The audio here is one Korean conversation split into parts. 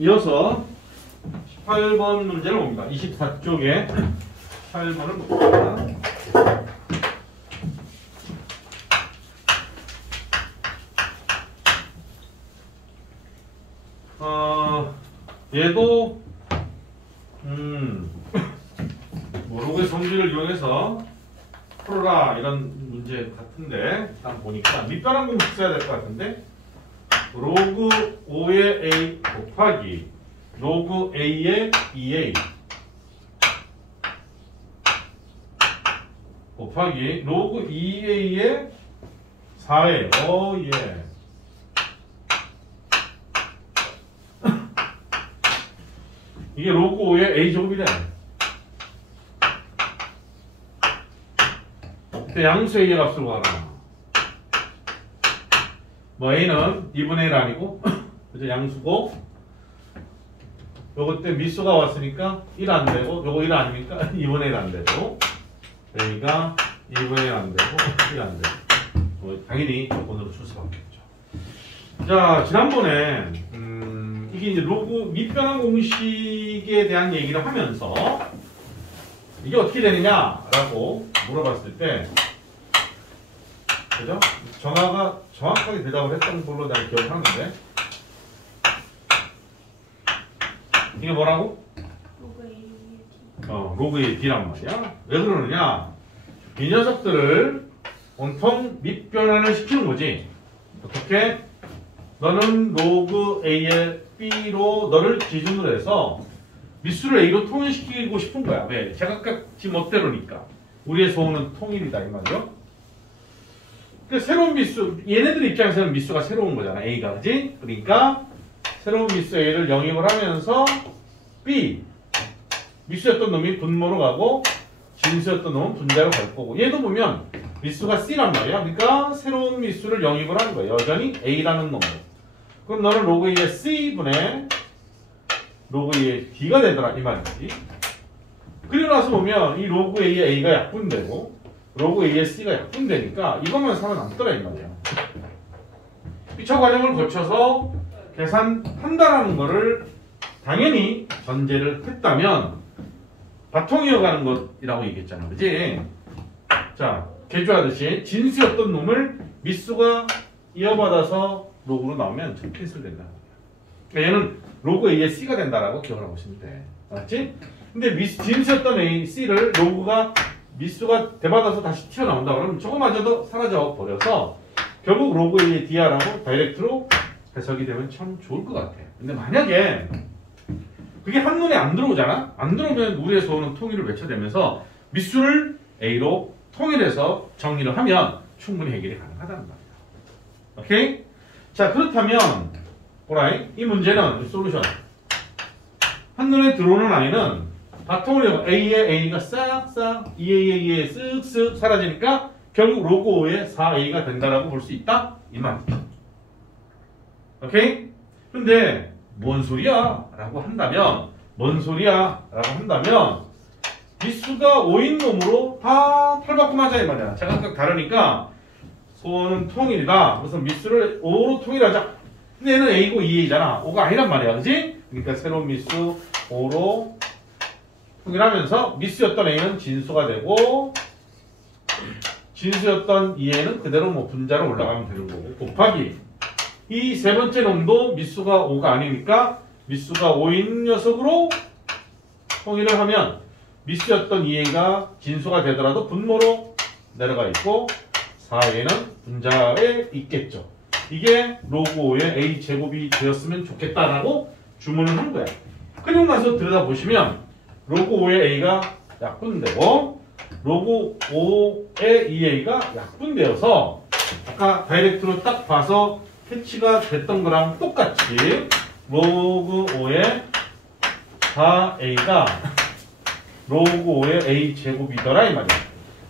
이어서 18번 문제를 봅니다. 24쪽에 18번을 봅니다. 얘도 로그의 성질을 이용해서 풀어라 이런 문제 같은데 일단 보니까 밑변환 공식 써야 될 것 같은데 로그 5의 a 곱하기 로그 a의 2a 곱하기 로그 2a의 4a 예. 이게 로그 5의 a제곱이래. 그때 양수 a의 값을 구하라. 뭐 a는 2분의 1 아니고 그죠? 양수고 요거 때 미수가 왔으니까 1 안 되고 요거 1 아닙니까? 2분의 1 안 되고 a가 2분의 1 안 되고 1 안 되고 당연히 조건으로 줄 수밖에 없죠. 자 지난번에 이게 이제 로그 밑변환 공식에 대한 얘기를 하면서 이게 어떻게 되느냐라고 물어봤을 때 그죠? 정아가 정확하게 대답을 했던 걸로 내가 기억을 하는데 이게 뭐라고? 로그의 D란 말이야. 왜 그러느냐? 이 녀석들을 온통 밑변환을 시키는 거지. 어떻게? 너는 로그 A의 B로 너를 기준으로 해서 미수를 A로 통일시키고 싶은 거야. 왜? 제각각 멋대로니까. 우리의 소원은 통일이다 이 말이요. 그 새로운 미수, 얘네들 입장에서는 미수가 새로운 거잖아. A가 그지? 그러니까 새로운 미수 A를 영입을 하면서 B 미수였던 놈이 분모로 가고 진수였던 놈은 분자로 갈 거고 얘도 보면 미수가 C란 말이야. 그러니까 새로운 미수를 영입을 하는 거야. 여전히 A라는 놈으로. 그럼 너는 로그 A의 C분의 로그 A의 D가 되더라 이 말이지. 그리고 나서 보면 이 로그 A의 A가 약분되고 로그 A의 C가 약분되니까 이것만 살아남더라 이 말이야. 2차 과정을 거쳐서 계산한다라는 거를 당연히 전제를 했다면 바통 이어가는 것이라고 얘기했잖아. 그지? 자, 개조하듯이 진수였던 놈을 미수가 이어받아서 로그로 나오면 첫 캔슬 된다. 그러니까 얘는 로그 A의 C가 된다라고 기억을 하고 있으면 돼. 알았지? 근데 진수였던 A, C를 로그가 미수가 되받아서 다시 튀어나온다 그러면 저거마저도 사라져 버려서 결국 로그 A의 D야라고 다이렉트로 해석이 되면 참 좋을 것 같아. 근데 만약에 그게 한눈에 안 들어오잖아? 안 들어오면 우리의 소원은 통일을 외쳐대면서 미수를 A로 통일해서 정리를 하면 충분히 해결이 가능하다는 말이야. 오케이? 자, 그렇다면 오라이 이 문제는 솔루션 한눈에 들어오는 아이는 바통을 A의 A가 싹싹 2A의 쓱쓱 사라지니까 결국 로그 5의 4A가 된다라고 볼 수 있다? 이 말이죠. 오케이? 근데 뭔 소리야? 라고 한다면 뭔 소리야? 라고 한다면 미수가 5인 놈으로 다 탈바꿈하자 이 말이야. 제각각 다르니까 소원은 통일이다. 그래서 미수를 5로 통일하자. 근데 얘는 A고 2A잖아. 5가 아니란 말이야. 그지? 그러니까 새로운 미수 5로 통일하면서 미수였던 A는 진수가 되고 진수였던 2A는 그대로 뭐 분자로 올라가면 되는 거고 곱하기 이 세 번째 놈도 미수가 5가 아니니까 미수가 5인 녀석으로 통일을 하면 미수였던 2A가 진수가 되더라도 분모로 내려가 있고 4A는 분자에 있겠죠. 이게 로그 5의 A 제곱이 되었으면 좋겠다라고 주문을 한 거야. 그리고 나서 들여다보시면 로그 5의 A가 약분되고 로그 5의 2A가 약분되어서 아까 다이렉트로 딱 봐서 캐치가 됐던 거랑 똑같이 로그 5의 4A가 로그 5의 A 제곱이더라 이 말이야.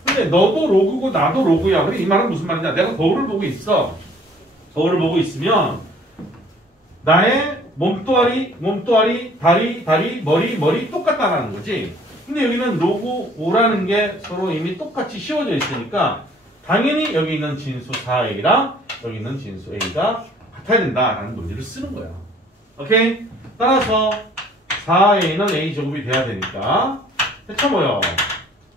근데 너도 로그고 나도 로그야. 근데 이 말은 무슨 말이냐? 내가 거울을 보고 있어. 거울을 보고 있으면 나의 몸뚱아리, 다리, 머리 똑같다라는 거지. 근데 여기는 로그 5라는 게 서로 이미 똑같이 씌워져 있으니까 당연히 여기 있는 진수 4A랑 여기 있는 진수 A가 같아야 된다라는 논리를 쓰는 거야. 오케이? 따라서 4a는 a제곱이 돼야 되니까 대체 뭐요?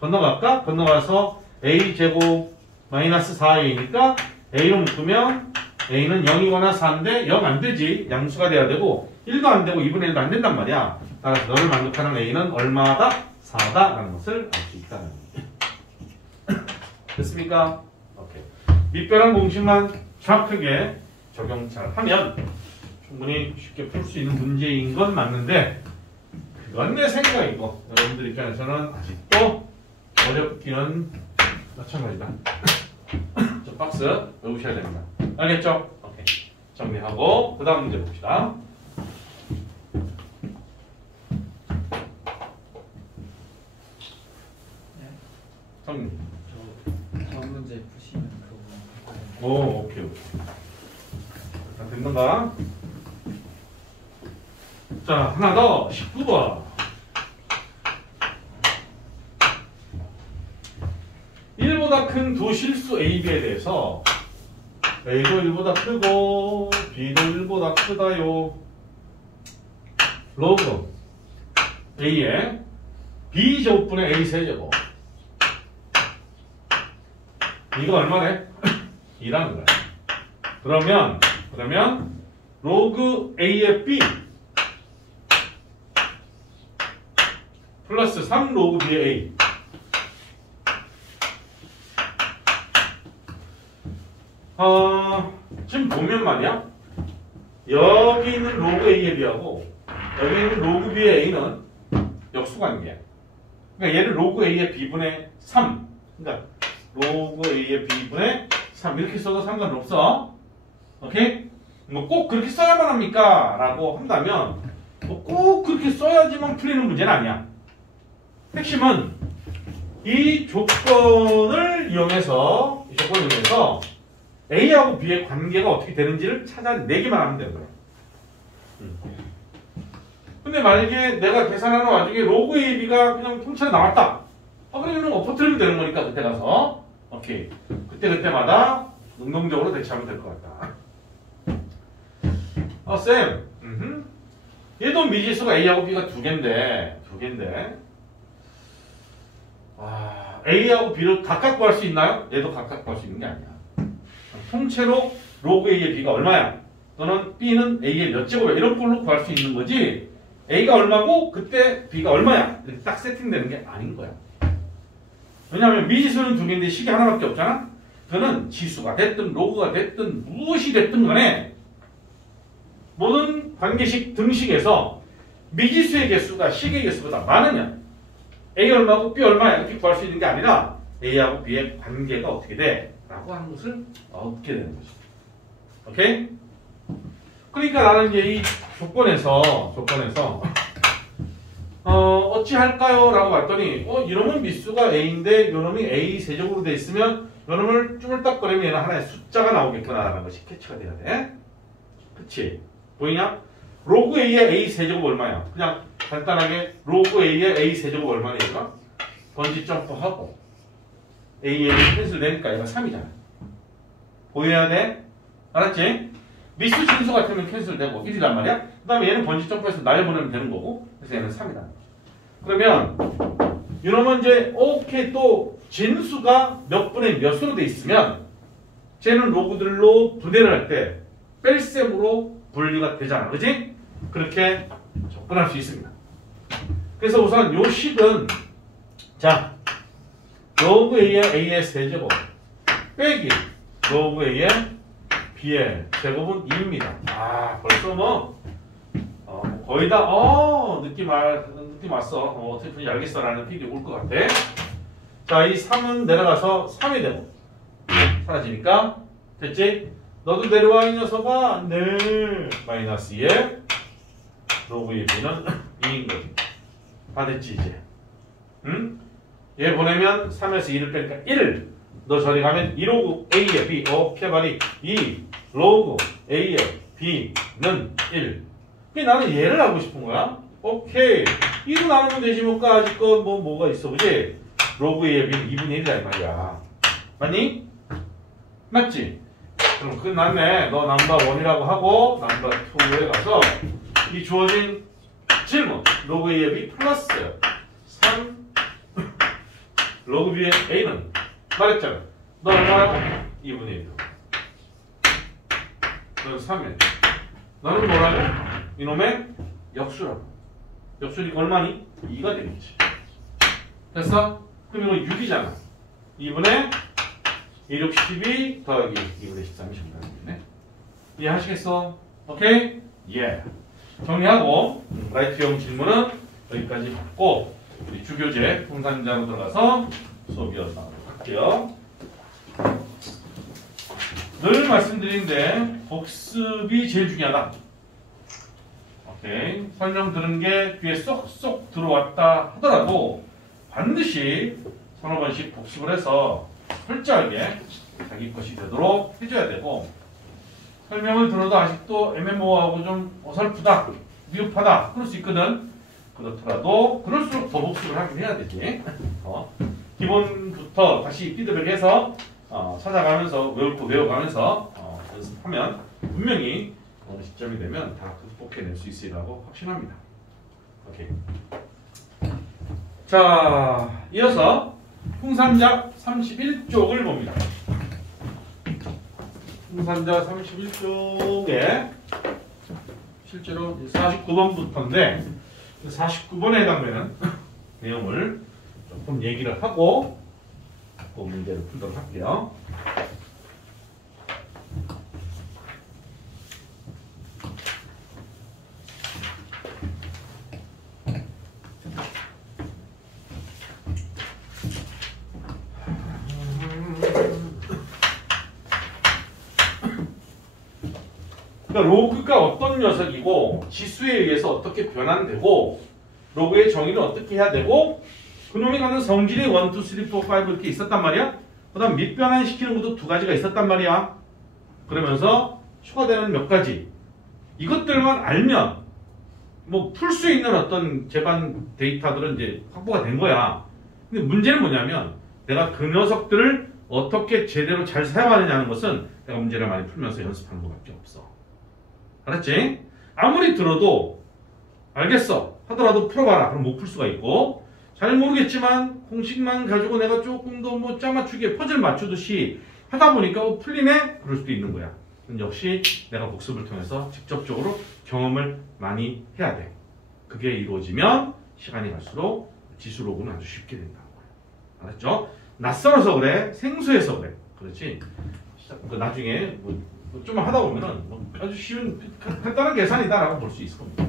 건너갈까? 건너가서 a제곱 마이너스 4a니까 a로 묶으면 a는 0이거나 4인데 0 안 되지. 양수가 돼야 되고 1도 안 되고 2분의 1도 안 된단 말이야. 따라서 너를 만족하는 a는 얼마다? 4다 라는 것을 알 수 있다는 거예요. 됐습니까? 오케이. 밑변환 공식만 정확하게 적용 잘 하면 충분히 쉽게 풀 수 있는 문제인 건 맞는데 그건 내 생각이고 여러분들 입장에서는 아직도 어렵기는 마찬가지다. 저 박스 외우셔야 됩니다. 알겠죠? 오케이. 정리하고 그 다음 문제 봅시다. 정리. 다음 문제 푸시면 그거. 오, 오케이. 자, 됐는가? 자, 하나 더. 19번. 1보다 큰 두 실수 A, B에 대해서 A도 1보다 크고 B도 1보다 크다요. 로그 A의 B제곱분의 A 세제곱. 이거 얼마래? 2라는 거야. 그러면 로그 A의 B 플러스 3 로그 B의 A. 지금 보면 말이야. 여기 있는 로그 A의 B하고 여기 있는 로그 B의 A는 역수관계야. 그러니까 얘를 로그 A의 B분의 3. 그러니까 로그 A의 B분의 3 이렇게 써도 상관없어. 오케이? 뭐 꼭 그렇게 써야만 합니까? 라고 한다면 뭐 꼭 그렇게 써야지만 풀리는 문제는 아니야. 핵심은 이 조건을 이용해서 A하고 B의 관계가 어떻게 되는지를 찾아내기만 하면 되는 거야. 근데 만약에 내가 계산하는 와중에 로그 AB가 그냥 통째로 나왔다. 그러면 엎어뜨리면 되는 거니까 그때 가서 오케이. 그때마다 능동적으로 대처하면 될 것 같다. 쌤. 얘도 미지수가 A하고 B가 두 개인데 A하고 B를 각각 구할 수 있나요? 얘도 각각 구할 수 있는 게 아니야. 통째로 로그 A의 B가 얼마야? 또는 B는 A의 몇 제곱이야? 이런 걸로 구할 수 있는 거지. A가 얼마고 그때 B가 얼마야? 이렇게 딱 세팅되는 게 아닌 거야. 왜냐하면 미지수는 두 개인데 식이 하나밖에 없잖아? 그거는 지수가 됐든 로그가 됐든 무엇이 됐든 간에 모든 관계식 등식에서 미지수의 개수가 식의 개수보다 많으면 A 얼마고 B 얼마야 이렇게 구할 수 있는 게 아니라 A하고 B의 관계가 어떻게 돼? 라고 하는 것을 얻게 되는 거죠. 오케이? 그러니까 나는 이제 이 조건에서 어찌 할까요? 라고 봤더니 이놈은 미수가 A인데 이놈이 A 세제곱으로 돼 있으면 이놈을 쭈물딱거리면 얘는 하나의 숫자가 나오겠구나 라는 것이 캐치가 돼야 돼. 그치? 보이냐? 로그 A의 A 세제곱 얼마야? 그냥 간단하게 로그 A의 A 세제곱 얼마냐 얘가? 번지 점프하고 A의 캔슬 되니까 얘가 3이잖아. 보여야 돼? 알았지? 미수 진수 같으면 캔슬 되고 1이란 말이야? 그 다음에 얘는 번지 점프해서 날려보내면 되는 거고 그래서 얘는 3이다. 그러면 이놈은 이제 오케이 또 진수가 몇 분의 몇으로 돼 있으면 쟤는 로그들로 분해를 할 때 뺄셈으로 분리가 되잖아. 그지? 그렇게 접근할 수 있습니다. 그래서 우선 요 식은 자 로그 A의 세제곱 빼기 로그 A의 B의 제곱은 2입니다. 벌써 거의 다 느낌 왔어. 어떻게 보니 알겠어 라는 픽이 올 것 같아. 자, 이 3은 내려가서 3이 되고 사라지니까 됐지? 너도 내려와 이 녀석아. 네. 마이너스 2에 로그의 B는 2인 거지. 다 됐지 이제. 응? 얘 보내면 3에서 2를 빼니까 1. 너 저리 가면 2로그 A의 B. 피해발이 2 로그 A의 B는 1. 나는 얘를 하고 싶은 거야. 오케이. 2로 나누면 되지 뭐까 아직 뭐가 있어 그지? 로그 A의 B는 2분의 1이다 이 말이야. 맞니? 맞지? 그럼 끝났네. 너 넘버 1이라고 하고 넘버 2에 가서 이 주어진 질문 로그 A의 B 플러스 3 로그 B의 A는 말했잖아. 너 얼마야? 2분의 1. 너는 3이야. 너는 뭐라고? 이놈의 역수라고. 역수니까 얼마니? 2가 되겠지. 됐어? 그럼 이거 6이잖아. 2분의 1, 6, 12 더하기 2분의 13이 정답이네. 이해하시겠어? 오케이? 예. 정리하고 라이트형 질문은 여기까지 받고 우리 주교재 풍산자로 들어가서 수업 이어나가도록 할게요. 늘 말씀드리는데 복습이 제일 중요하다. 오케이. 설명 들은 게 귀에 쏙쏙 들어왔다 하더라도 반드시 서너 번씩 복습을 해서 철저하게 자기 것이 되도록 해줘야 되고 설명을 들어도 아직도 애매모호하고 좀 어설프다, 미흡하다 그럴 수 있거든. 그렇더라도 그럴수록 더 복습을 하긴 해야 되지. 기본부터 다시 피드백해서 찾아가면서 외워가면서 연습하면 분명히 어느 시점이 되면 다 극복해낼 수 있으리라고 확신합니다. 오케이. 자, 이어서 풍산작 31쪽을 봅니다. 풍산작 31쪽에 실제로 49번부터인데 49번에 해당되는 내용을 조금 얘기를 하고 그 문제를 풀도록 할게요. 그러니까 로그가 어떤 녀석이고 지수에 의해서 어떻게 변환되고 로그의 정의는 어떻게 해야 되고 그놈이 갖는 성질이 1, 2, 3, 4, 5 이렇게 있었단 말이야. 그 다음 밑변환시키는 것도 두 가지가 있었단 말이야. 그러면서 추가되는 몇 가지 이것들만 알면 뭐 풀 수 있는 어떤 재반 데이터들은 이제 확보가 된 거야. 근데 문제는 뭐냐면 내가 그 녀석들을 어떻게 제대로 잘 사용하느냐는 것은 내가 문제를 많이 풀면서 연습하는 것밖에 없어. 알았지? 아무리 들어도 알겠어 하더라도 풀어봐라. 그럼 못 풀 수가 있고 잘 모르겠지만 공식만 가지고 내가 조금 더 뭐 짜맞추기 퍼즐 맞추듯이 하다 보니까 풀리네? 그럴 수도 있는 거야. 역시 내가 복습을 통해서 직접적으로 경험을 많이 해야 돼. 그게 이루어지면 시간이 갈수록 지수 로그는 아주 쉽게 된다는 거야. 알았죠? 낯설어서 그래? 생소해서 그래. 그렇지? 나중에 좀 하다 보면은 아주 쉬운 간단한 계산이다라고 볼 수 있을 겁니다.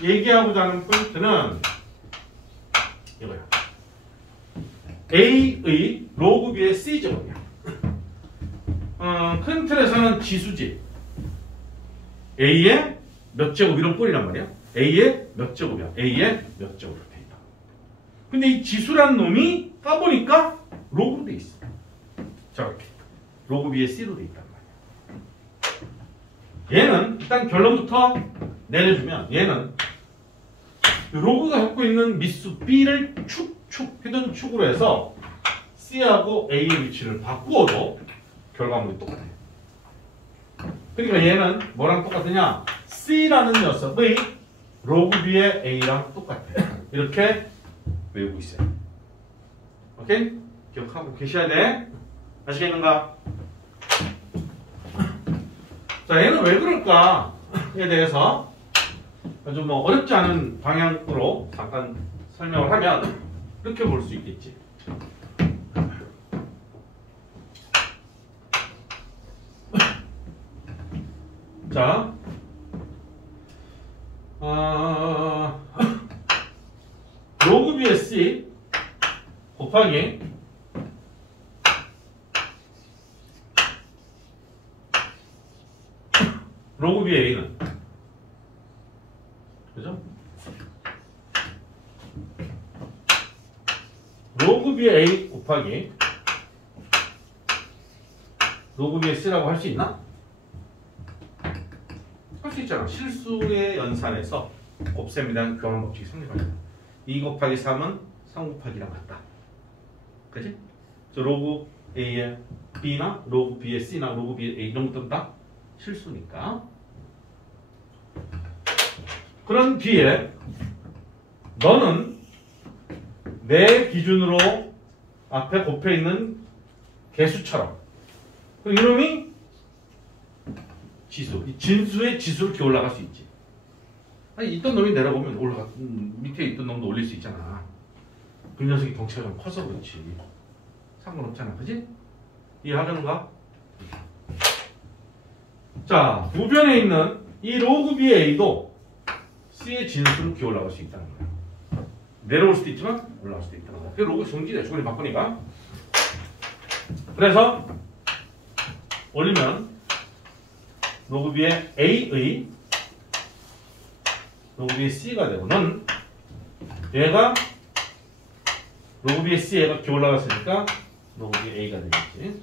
얘기하고자 하는 포인트는 이거야. A의 로그 B의 C제곱이야. 큰 틀에서는 지수지. A의 몇 제곱 이런 꼴이란 말이야. A의 몇 제곱이야. A의 몇 제곱으로 돼 있다. 근데 이 지수란 놈이 까보니까 로그로 돼 있어. 저렇게 로그 B의 C로 돼 있단 말이야. 얘는 일단 결론부터 내려주면 얘는 로그가 갖고 있는 미수 B를 해둔 축으로 해서 C하고 A의 위치를 바꾸어도 결과물이 똑같아요. 그러니까 얘는 뭐랑 똑같으냐? C라는 녀석의 로그 B의 A랑 똑같아요. 이렇게 외우고 있어요. 오케이? 기억하고 계셔야 돼. 아시겠는가? 자, 얘는 왜 그럴까에 대해서 아주 뭐 어렵지 않은 방향으로 잠깐 설명을 하면 이렇게 볼 수 있겠지. 자, 로그 B의 C 곱하기 로그 B의 A는 그죠? 로그 B의 A 곱하기 로그 B의 C라고 할 수 있나? 할 수 있잖아. 실수의 연산에서 곱셈에 대한 교환 법칙이 성립합니다. 2 곱하기 3은 3 곱하기랑 같다. 그치? 저 로그 A의 B나 로그 B의 C나 로그 B의 A 이런 거 뜬다? 실수니까. 그런 뒤에 너는 내 기준으로 앞에 곱해 있는 개수처럼 그 이놈이 지수, 이 진수의 지수를 기어 올라갈 수 있지. 아니, 있던 놈이 내려보면 밑에 있던 놈도 올릴 수 있잖아. 그 녀석이 덩치가 좀 커서 그렇지. 상관없잖아, 그지? 이해하려는가? 자, 우변에 있는 이 로그 B의 A도 C의 진수로 기어 올라갈 수 있다는 거야. 내려올 수도 있지만 올라갈 수도 있다는 거야. 그게 로그 정지돼, 주거니 바꾸니까. 그래서 올리면 로그 B의 A의 로그 B의 C가 되고는 얘가 로그 B의 C 얘가 기어 올라갔으니까 로그 B의 A가 되겠지.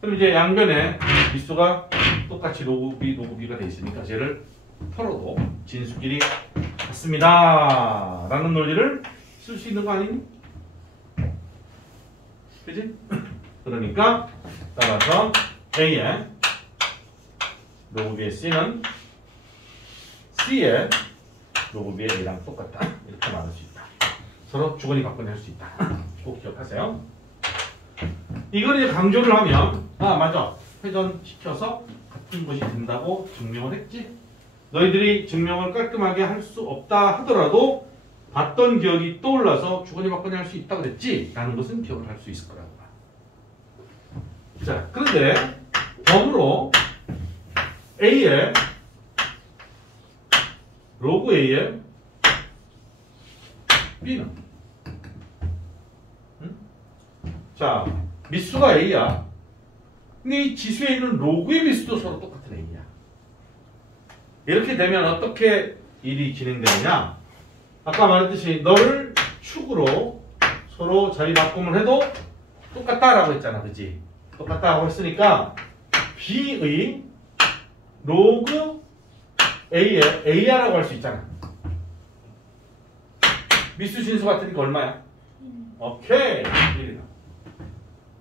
그럼 이제 양변에 미수가 똑같이 로그 B가 돼 있으니까 쟤를 털어도 진수끼리 같습니다 라는 논리를 쓸 수 있는 거 아니니? 그지? 그러니까 따라서 A의 로그 B의 C는 C의 로그 B의 A랑 똑같다 이렇게 말할 수 있다. 서로 주거니 받거니 할 수 있다. 꼭 기억하세요. 이걸 이제 강조를 하면 맞아, 회전시켜서 같은 것이 된다고 증명을 했지. 너희들이 증명을 깔끔하게 할 수 없다 하더라도 봤던 기억이 떠올라서 주거니 받거니 할 수 있다고 그랬지 라는 것은 기억을 할 수 있을 거라고 봐. 자, 그런데 덤으로 A의 로그 A의 B는 자, 미수가 A야. 근데 이 지수에 있는 로그의 미수도 서로 똑같은 A야. 이렇게 되면 어떻게 일이 진행되느냐? 아까 말했듯이 너를 축으로 서로 자리 바꿈을 해도 똑같다라고 했잖아. 그치? 똑같다라고 했으니까 B의 로그 A의 A야라고 할 수 있잖아. 미수 진수 같으니까 얼마야? 오케이. 1이다.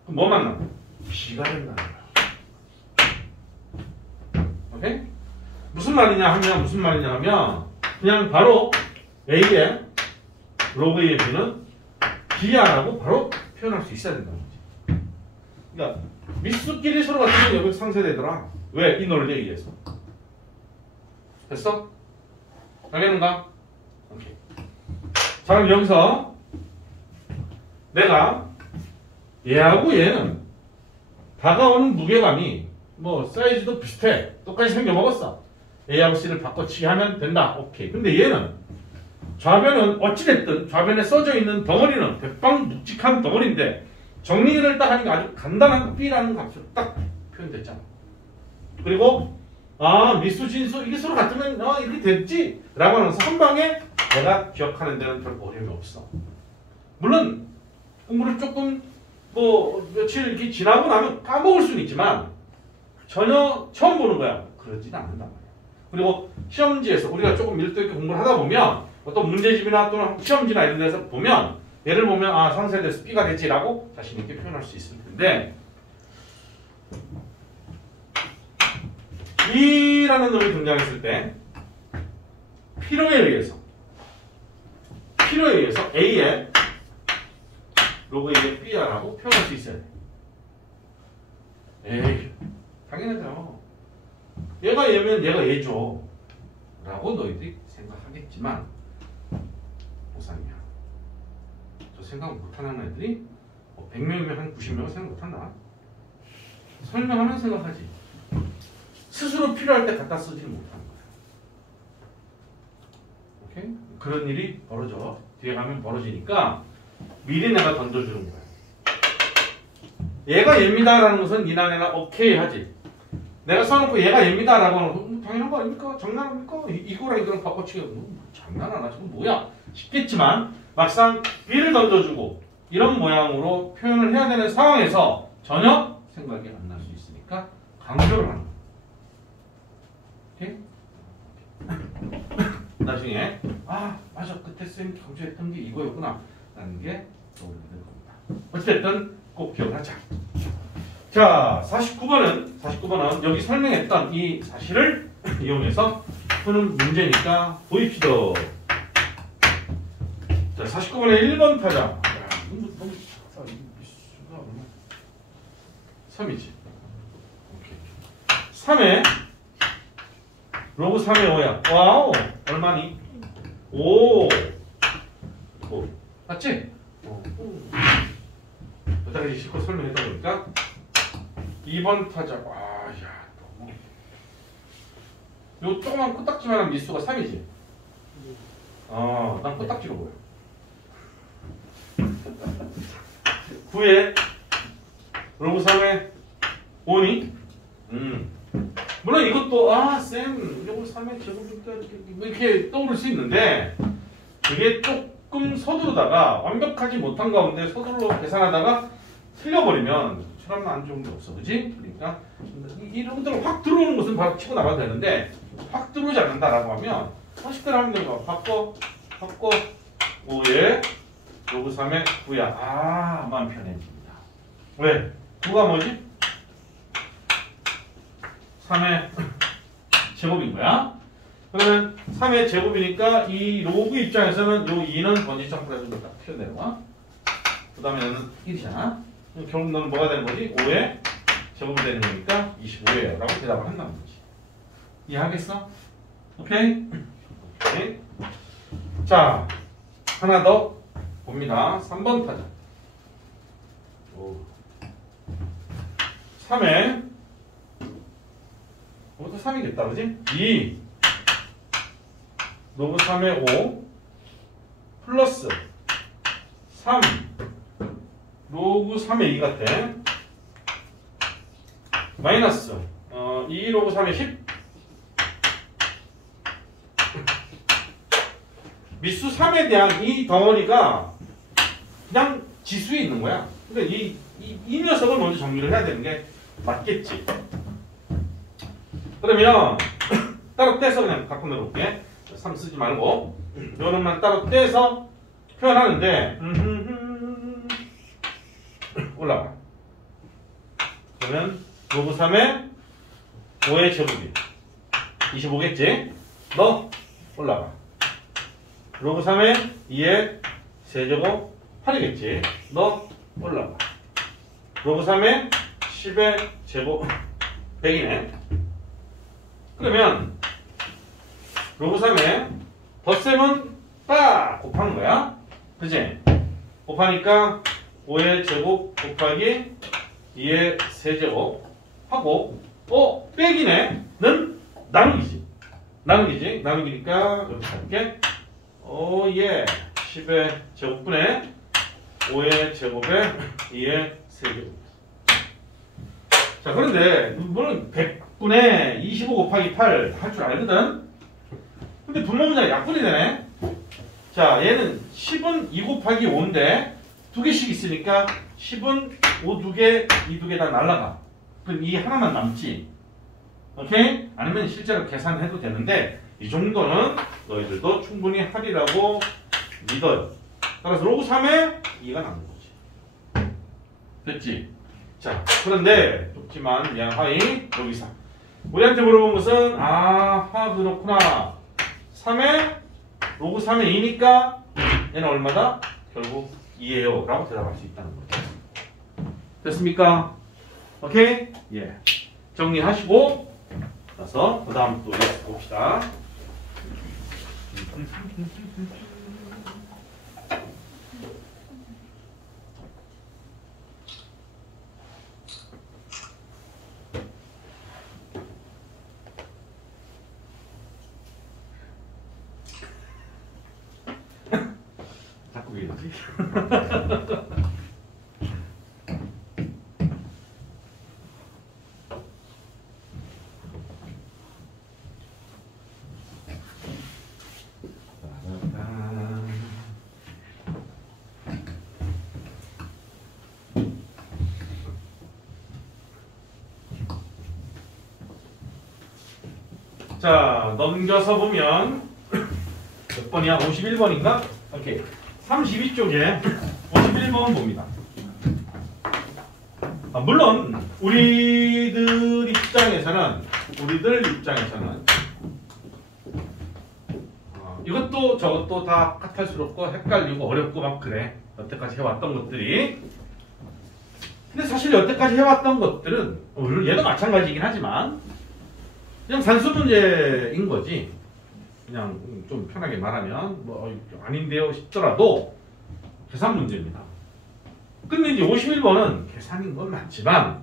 그럼 뭐 만나? B가 된다는 거야. 오케이? 무슨 말이냐 하면 그냥 바로 A의 로그 A의 B는 B야라고 바로 표현할 수 있어야 된다는 거지. 그러니까 미수끼리 서로 같으면 여기 상쇄되더라. 왜? 이 논리에 의해서. 됐어? 알겠는가? 오케이. 자, 그럼 여기서 내가 얘하고 얘는 다가오는 무게감이 뭐 사이즈도 비슷해. 똑같이 생겨먹었어. A하고 C를 바꿔치기 하면 된다. 오케이. 근데 얘는 좌변은 어찌됐든 좌변에 써져 있는 덩어리는 백방묵직한 덩어리인데 정리를 딱 하니까 아주 간단한 B라는 값으로 딱 표현됐잖아. 그리고 미수 진수 이게 서로 같으면 이렇게 됐지 라고 하면서 한 방에 내가 기억하는 데는 별 어려움이 없어. 물론 공부를 조금 뭐 며칠 이렇게 지나고 나면 까먹을 수는 있지만 전혀 처음 보는 거야. 그러진 않는단 말이야. 그리고 시험지에서 우리가 조금 밀도 있게 공부를 하다 보면 어떤 문제집이나 또는 시험지나 이런 데서 보면 예를 보면 상쇄돼서 B가 됐지라고 자신 있게 표현할 수 있을 텐데 B라는 놈이 등장했을 때 필요에 의해서 A의 로그 A의 B야라고 표현할 수 있어야 돼. 에이, 당연하죠. 얘가 얘면 얘가 얘죠 라고 너희들이 생각하겠지만 보상이야. 저 생각 못하는 애들이 100명이면 한 90명은 생각 못한다. 설명하면 생각하지. 스스로 필요할 때 갖다 쓰지 못하는 거야. 오케이? 그런 일이 벌어져. 뒤에 가면 벌어지니까 미리 내가 던져주는 거야. 얘가 얘입니다라는 것은 니나 내나 오케이 하지. 내가 써놓고 얘가 얘입니다라고 하면 당연한 거 아닙니까? 장난합니까? 이거랑 이거랑 바꿔치기가 장난하나? 지금 뭐야? 싶겠지만 막상 B를 던져주고 이런 모양으로 표현을 해야 되는 상황에서 전혀 생각이 안 날 수 있으니까 강조를 하는 거야. 오케이? 나중에 맞아, 그때 쌤이 강조했던 게 이거였구나 라는 게 떠오르게 될 겁니다. 어쨌든 꼭 기억하자. 자, 49번은 여기 설명했던 이 사실을 이용해서 푸는 문제니까 보입시다. 자, 49번의 1번 타자. 야, 너무 작다. 이 수가 얼마? 3이지. 오케이. 3에 로그 3의 5야. 와우. 얼마니? 5. 맞지? 여기까지 실컷 설명했다 보니까 2번 타자. 와, 야, 너무. 요 조그만 코딱지만한 미수가 3이지? 난 코딱지로 보여. 9에 로그 3에 5니? 물론 이것도 쌤 로그 3에 제곱이니까 이렇게 떠오를 수 있는데 그게 조금 서두르다가 완벽하지 못한 가운데 서둘러 계산하다가 틀려버리면 출합은 안 좋은 게 없어, 그지? 그러니까 이런 것들 확 들어오는 것은 바로 치고 나가도 되는데 확 들어오지 않는다라고 하면 40대로 하면 되는 거 바꿔 5에 로그 3에 9야. 마음 편해집니다. 왜? 9가 뭐지? 3의 제곱인 거야. 그러면 3의 제곱이니까 이 로그 입장에서는 요 2는 번지 점프해서 딱 튀어내려와. 그 다음에는 1이잖아. 결국 너는 뭐가 되는 거지? 5의 제곱이 되는 거니까 25예요 라고 대답을 한다는 거지. 이해하겠어? 오케이? 오케이. 자, 하나 더 봅니다. 3번 타자. 3에 이것도 3이겠다, 그지? 2 로그 3에 5 플러스 3 로그 3에 2 같아. 마이너스 2 로그 3에 10 미수 3에 대한 이 덩어리가 그냥 지수에 있는 거야. 그러니까 이 녀석을 먼저 정리를 해야 되는 게 맞겠지. 그러면 따로 떼서 그냥 갖고 내려올게. 3 쓰지 말고 요놈만 따로 떼서 표현하는데 올라가. 그러면 로그 3에 5의 제곱이 25겠지? 너 올라가. 로그 3에 2의 세제곱 8이겠지? 너 올라가. 로그 3에 10의 제곱 100이네. 그러면 로그 3에 덧셈은 딱 곱하는 거야. 그치? 곱하니까 5의 제곱 곱하기 2의 세제곱 하고 빼기네 는 나누기지. 나누기니까 여기 할게. 예. 10의 제곱분의 5의 제곱에 2의 세제곱. 자, 그런데 물론 100분의 25 곱하기 8 할 줄 알거든. 근데 분모문제가 약분이 되네. 자, 얘는 10은 2 곱하기 5인데 두 개씩 있으니까 10은 5 2개, 2 2개 다 날라가. 그럼 이 하나만 남지. 오케이? 아니면 실제로 계산해도 되는데 이 정도는 너희들도 충분히 하리라고 믿어요. 따라서 로그 3에 2가 남는 거지. 됐지? 자, 그런데 좋지만 양하이 여기서 우리한테 물어본 것은 그렇구나. 3에 로그 3에 2니까 얘는 얼마다? 결국 2예요 라고 대답할 수 있다는 거죠. 됐습니까? 오케이? 예. 정리하시고 나서 그 다음 또 봅시다. 자꾸 이러지? 자, 넘겨서 보면 몇 번이야? 51번인가? 오케이. 32쪽에 51번 봅니다. 물론 우리들 입장에서는 이것도 저것도 다 까탈스럽고 헷갈리고 어렵고 막 그래. 여태까지 해왔던 것들이. 근데 사실 여태까지 해왔던 것들은 물론 얘도 마찬가지이긴 하지만 그냥 산수 문제인 거지. 그냥 좀 편하게 말하면 뭐 아닌데요 싶더라도 계산 문제입니다. 근데 이제 51번은 계산인 건 맞지만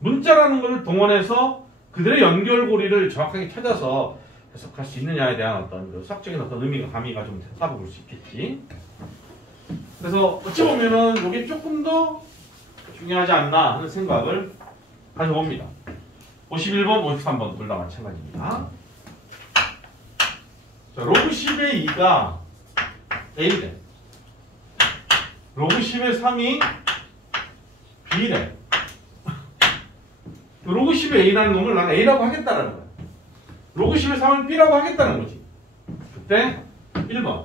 문자라는 걸 동원해서 그들의 연결고리를 정확하게 찾아서 해석할 수 있느냐에 대한 어떤 수학적인 어떤 의미가 가미가 좀 됐다고 볼 수 있겠지. 그래서 어찌 보면은 이게 조금 더 중요하지 않나 하는 생각을 가져봅니다. 51번, 53번 둘 다 마찬가지입니다. 자, 로그 10의 2가 A래. 로그 10의 3이 B래. 로그 10의 A라는 놈을 나는 A라고 하겠다라는 거야. 로그 10의 3을 B라고 하겠다는 거지. 그때 1번.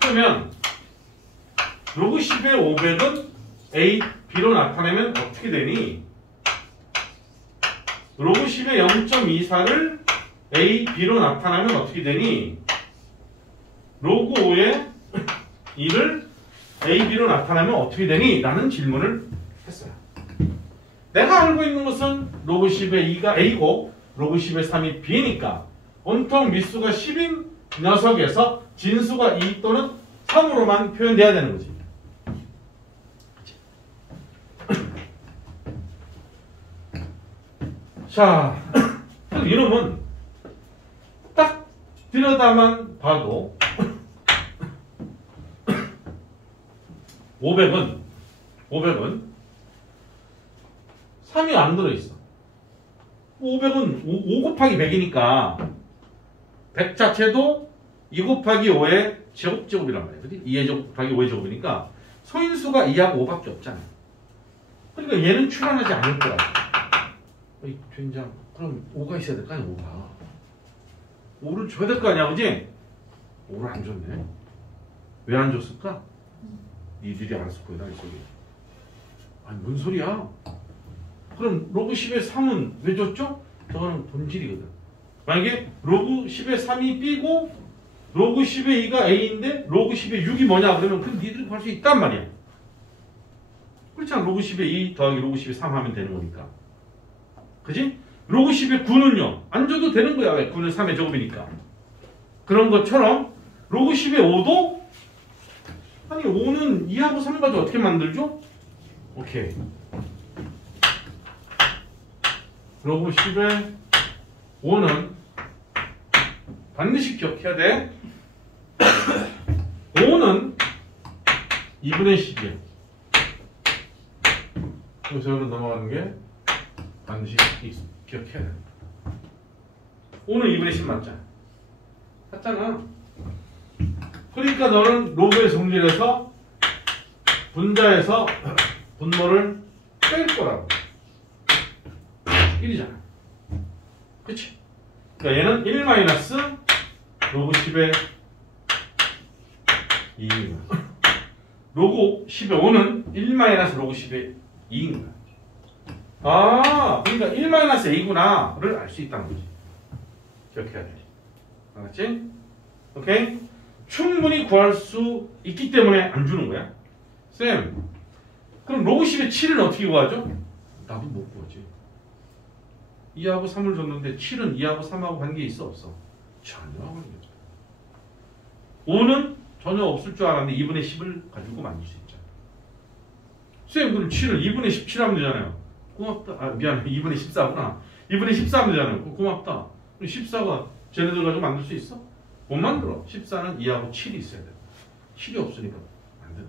그러면 로그 10의 500은 A, B로 나타내면 어떻게 되니? 로그 10의 0.24를 A, B로 나타내면 어떻게 되니? 로그 5의 2를 A, B로 나타내면 어떻게 되니? 라는 질문을 했어요. 내가 알고 있는 것은 로그 10의 2가 A고 로그 10의 3이 B니까 온통 미수가 10인 녀석에서 진수가 2 또는 3으로만 표현돼야 되는 거지. 자, 이놈은 딱 들여다만 봐도 500은 3이 안 들어있어. 500은 5 곱하기 100이니까 100 자체도 2 곱하기 5의 제곱이란 말이야. 그치? 2의 제곱 곱하기 5의 제곱이니까 소인수가 2하고 5밖에 없잖아. 그러니까 얘는 출현하지 않을 거라고. 어이, 된장. 그럼 5가 있어야 될 거 아니야, 5가. 5를 줘야 될 거 아니야, 그지? 5를 안 줬네. 왜 안 줬을까? 니들이 알아서 구해라, 이 소리. 아니, 뭔 소리야? 그럼 로그 10의 3은 왜 줬죠? 저거는 본질이거든. 만약에 로그 10의 3이 B고 로그 10의 2가 A인데 로그 10의 6이 뭐냐? 그러면 그 니들이 구할 수 있단 말이야. 그렇잖아. 로그 10의 2 더하기 로그 10의 3 하면 되는 거니까. 그지? 로그 10의 9는요. 안 줘도 되는 거야. 왜? 9는 3의 제곱이니까. 그런 것처럼 로그 10의 5도 아니 5는 2하고 3 가지고 어떻게 만들죠? 오케이. 로그 10의 5는 반드시 기억해야 돼. 5는 2분의 10이야. 여기서 넘어가는 게 반드시 기억해야 돼. 5는 2분의 10 맞잖아. 맞잖아. 그러니까 너는 로그의 성질에서 분자에서 분모를 뺄 거라고. 1이잖아. 그치? 그러니까 얘는 1 마이너스 로그 10의 2인 거야. 로그 10의 5는 1 마이너스 로그 10의 2인 거야. 아, 그러니까 1 마이너스 A구나를 알 수 있다는 거지. 기억해야 돼. 알았지? 오케이? 충분히 구할 수 있기 때문에 안 주는 거야. 쌤, 그럼 로그 10의 7은 어떻게 구하죠? 나도 못 구하지. 2하고 3을 줬는데 7은 2하고 3하고 관계 있어 없어? 전혀 관계 없어. 5는 전혀 없을 줄 알았는데 2분의 10을 가지고 만들 수 있잖아. 쌤, 그럼 7을 2분의 17 하면 되잖아요. 고맙다. 아, 미안해. 2분의 14구나. 2분의 14 하면 되잖아요. 고맙다. 14가 쟤네들 가지고 만들 수 있어? 못 만들어. 14는 2하고 7이 있어야 돼. 7이 없으니까 안 되는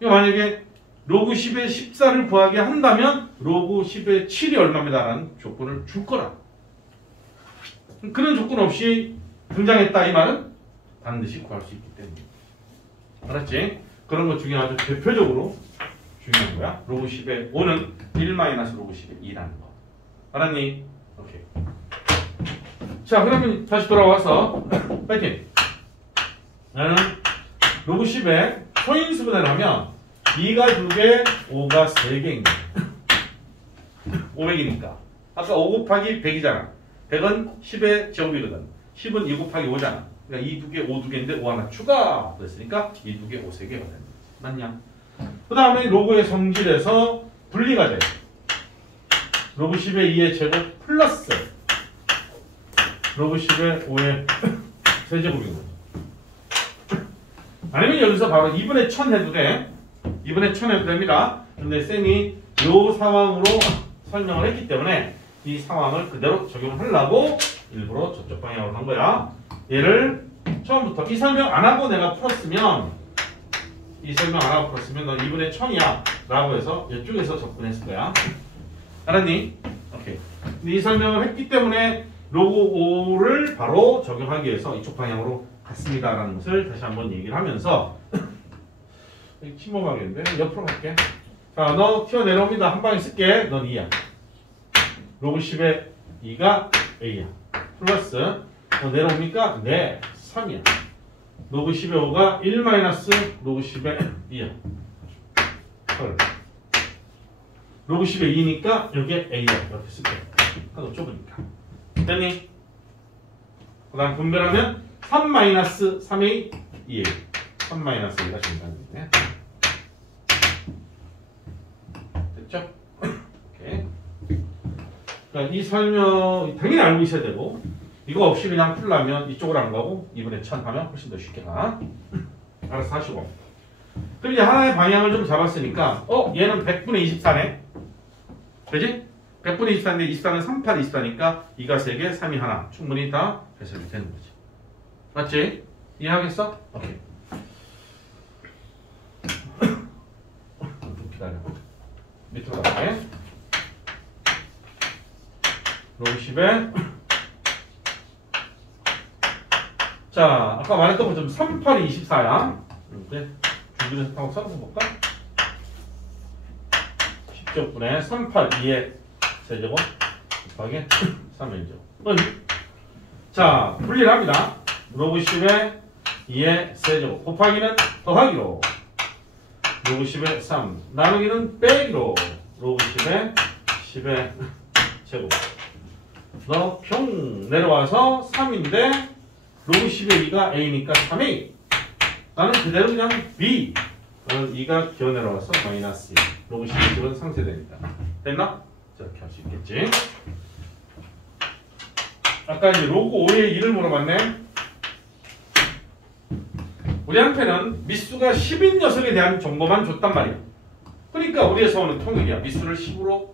거야. 만약에 로그 10의 14를 구하게 한다면 로그 10의 7이 얼마입니다라는 조건을 줄 거라. 그런 조건 없이 등장했다 이 말은 반드시 구할 수 있기 때문에. 알았지? 그런 것 중에 아주 대표적으로 중요한 거야. 로그 10의 5는 1 마이너스 로그 10의 2라는 거. 알았니? 오케이. 자, 그러면 다시 돌아와서 파이팅. 나는 로그 10의 소인수분해를 하면 2가 2개, 5가 3개인 거야. 500이니까. 아까 5 곱하기 100이잖아. 100은 10의 제곱이거든. 10은 2 곱하기 5잖아. 그러니까 2 2개, 5 2개인데 5 하나 추가 됐으니까 2 2개, 5 3개가 되는 거지. 맞냐? 그 다음에 로그의 성질에서 분리가 돼. 로그 10의 2의 제곱 플러스 로그 10의 5의 세제곱인 거죠. 아니면 여기서 바로 2분의 1000 해도 돼. 2분의 1000 해도 됩니다. 근데 쌤이 이 상황으로 설명을 했기 때문에 이 상황을 그대로 적용하려고 일부러 저쪽 방향으로 한 거야. 얘를 처음부터 이 설명 안 하고 내가 풀었으면 넌 2분의 1000이야 라고 해서 이쪽에서 접근했을 거야. 알았니? 오케이. 근데 이 설명을 했기 때문에 로그 5를 바로 적용하기 위해서 이쪽 방향으로 갔습니다 라는 것을 다시 한번 얘기를 하면서 침범하겠는데 옆으로 갈게. 자, 너 튀어내려옵니다. 한 방에 쓸게. 넌 2야. 로그 10의 2가 A야. 플러스 너 내려옵니까? 네, 3이야. 로그 10의 5가 1 마이너스 로그 10의 2야. 헐. 로그 10의 2니까 여기에 A야. 이렇게 쓸게. 하나 좁으니까. 됐니? 그 다음 분별하면 3 마이너스 3A 2A. 3 마이너스 2가 정답인데. 됐죠? 오케이. 그러니까 이 설명 당연히 알고 있어야 되고 이거 없이 그냥 풀려면 이쪽으로 안 가고 2분의 1000 하면 훨씬 더 쉽게 가. 알아서 하시고. 그럼 이제 하나의 방향을 좀 잡았으니까 얘는 100분의 24네. 그지? 100분의 24인데 24는 38, 24니까 2가 3개, 3이 하나. 충분히 다 해석이 되는 거지. 맞지? 이해하겠어? 오케이. 좀 기다려. 밑으로 갈게. 로그 10에 자, 아까 말했던 것처럼 38이 24야. 이렇게 준비해서 한번 써볼까? 10제곱분의 38, 2의 세제곱 곱하기 3의 제곱. 자, 분리를 합니다. 로그 10의 2의 세제곱 곱하기는 더하기로 로그 10의 3 나누기는 빼기로 로그 10의 10의 제곱 너 평 내려와서 3인데 로그 10의 2가 A니까 3A 나는 그대로 그냥 B 나는 2가 기어 내려와서 마이너스 2 로그 10의 집은 상쇄되니까 됐나? 이렇게 할 수 있겠지. 아까 이제 로그 5의 2를 물어봤네. 우리한테는 미수가 10인 녀석에 대한 정보만 줬단 말이야. 그러니까 우리에서 오는 통일이야. 미수를 10으로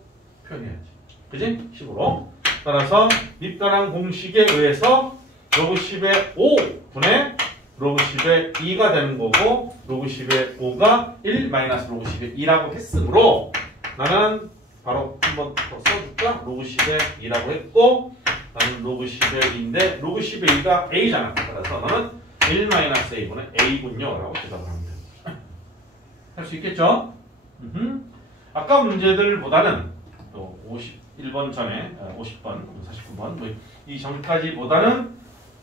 표현해야지. 그지? 10으로. 따라서 밑단항 공식에 의해서 로그 10의 5분의 로그 10의 2가 되는 거고 로그 10의 5가 1 마이너스 로그 10의 2라고 했으므로 나는 바로 한번 더 써줄까? 로그 10의 2라고 했고 나는 로그 10의 2인데 로그 10의 2가 A잖아. 따라서 나는 1 마이너스 A분의 A군요 라고 대답을 하면 됩니다. 할 수 있겠죠? 아까 문제들보다는 또 51번 전에 50번, 49번 뭐 이 전까지보다는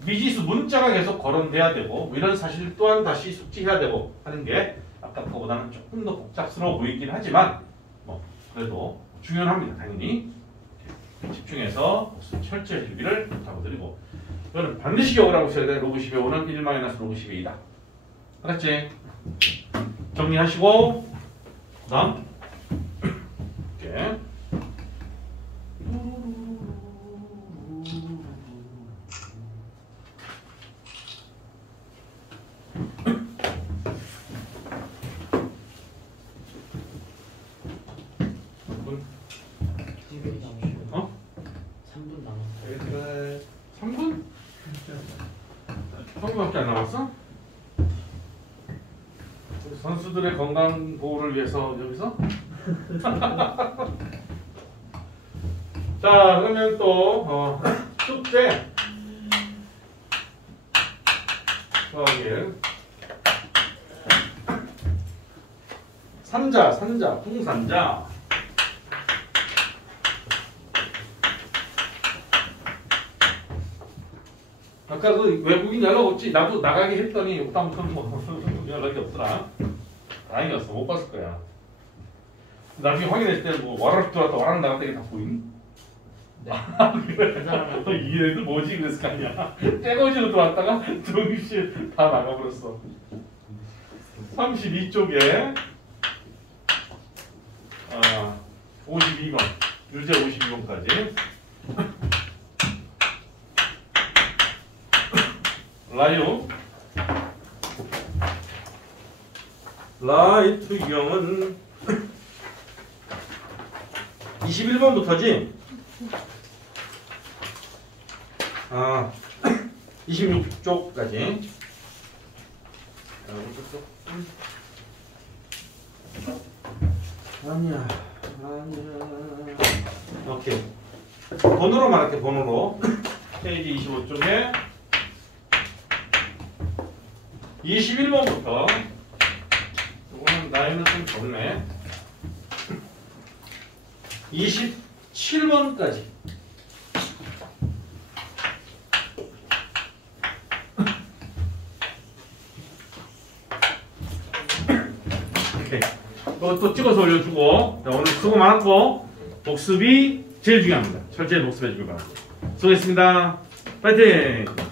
미지수 문자가 계속 거론돼야 되고 뭐 이런 사실 또한 다시 숙지해야 되고 하는 게 아까 거보다는 조금 더 복잡스러워 보이긴 하지만 뭐 그래도 중요합니다. 당연히 집중해서 철저히 해주기를 부탁드리고 이거는 반드시 기억을 하고 있어야 돼. 로그 10의 5는 1 마이너스 로그 10의 2다. 알았지? 정리하시고 그 다음 이렇게 어? 3분 남았어요. 3분? 3분밖에 안 남았어? 우리 선수들의 건강 보호를 위해서 여기서? 자, 그러면 또 숙제 수학일 산자, 풍산자 아까 그 외국인 연락 없지? 나도 나가게 했더니 그다음부터 뭐 연락이 없더라. 아니었어. 못 봤을 거야. 나중에 확인했을 때 뭐 와락 들어왔다 와락 나갔다 이게 다 보이니? 네. 그 사람은 이 애들 뭐지 그랬을 거 아니야. 떼거지로 들어왔다가 동시에 다 나가버렸어. 32쪽에 52번 유제 52번까지 라이트 유형은 21번부터지? 26쪽까지. 아니야. 오케이. 번호로 말할게, 번호로. 페이지 25쪽에 21번부터 이거는 나이는 좀 적네. 27번까지. 오케이. 또 찍어서 올려주고. 자, 오늘 수고 많았고, 복습이 제일 중요합니다. 철저히 복습해 주길 바랍니다. 수고했습니다. 파이팅!